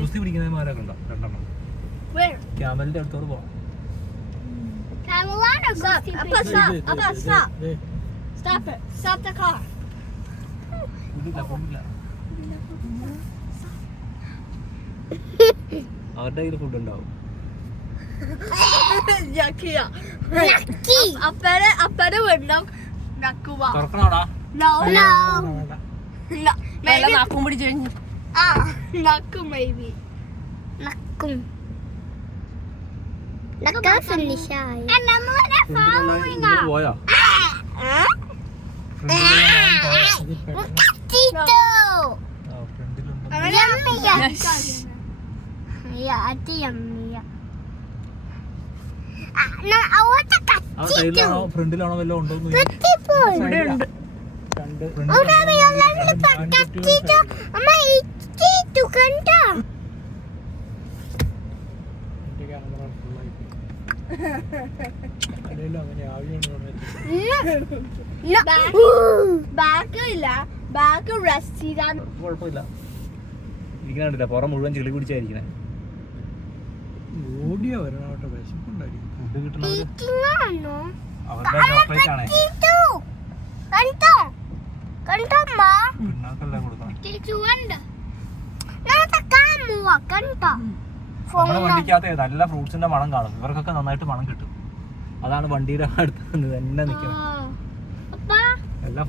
ഗുസ്തി പിടിക്കുന്നമാരൊക്കെ ഉണ്ടോ? രണ്ടെണ്ണം. ക്യാമലിന്റെ അടുത്തോട് പോവാം. Stop it. Stop the car. അവരുടെ കയ്യിൽ ഫുഡ് ഉണ്ടാവും. അപ്പനെ വെള്ളം തുറക്കണോടാ? നക്കും പിടിച്ചു കഴിഞ്ഞു. നക്കും മൈബി നക്കും. പോയോ? ഫ്രണ്ടിലാണോ വല്ലതും ഉണ്ടോ? കുഴപ്പമില്ല. ഇരിക്കണില്ല, പുറം മുഴുവൻ ചെളി പിടിച്ചായിരിക്കണേ. ഓടിയോ വരണോട്ടെ, വിശപ്പുണ്ടായിരിക്കും. ഫുഡ് കിട്ടണവര് അവരുടെ ചോക്ലേറ്റ് ആണേ. പിണ്ണാക്കെല്ലാം കൊടുക്കണം. നമ്മുടെ വണ്ടിക്കകത്ത് നല്ല ഫ്രൂട്ട്സിന്റെ മണം കാണും. ഇവർക്കൊക്കെ നന്നായിട്ട് മണം കിട്ടും. അതാണ് വണ്ടിയുടെ അടുത്ത് തന്നെ നിൽക്കുന്നത്. എല്ലാ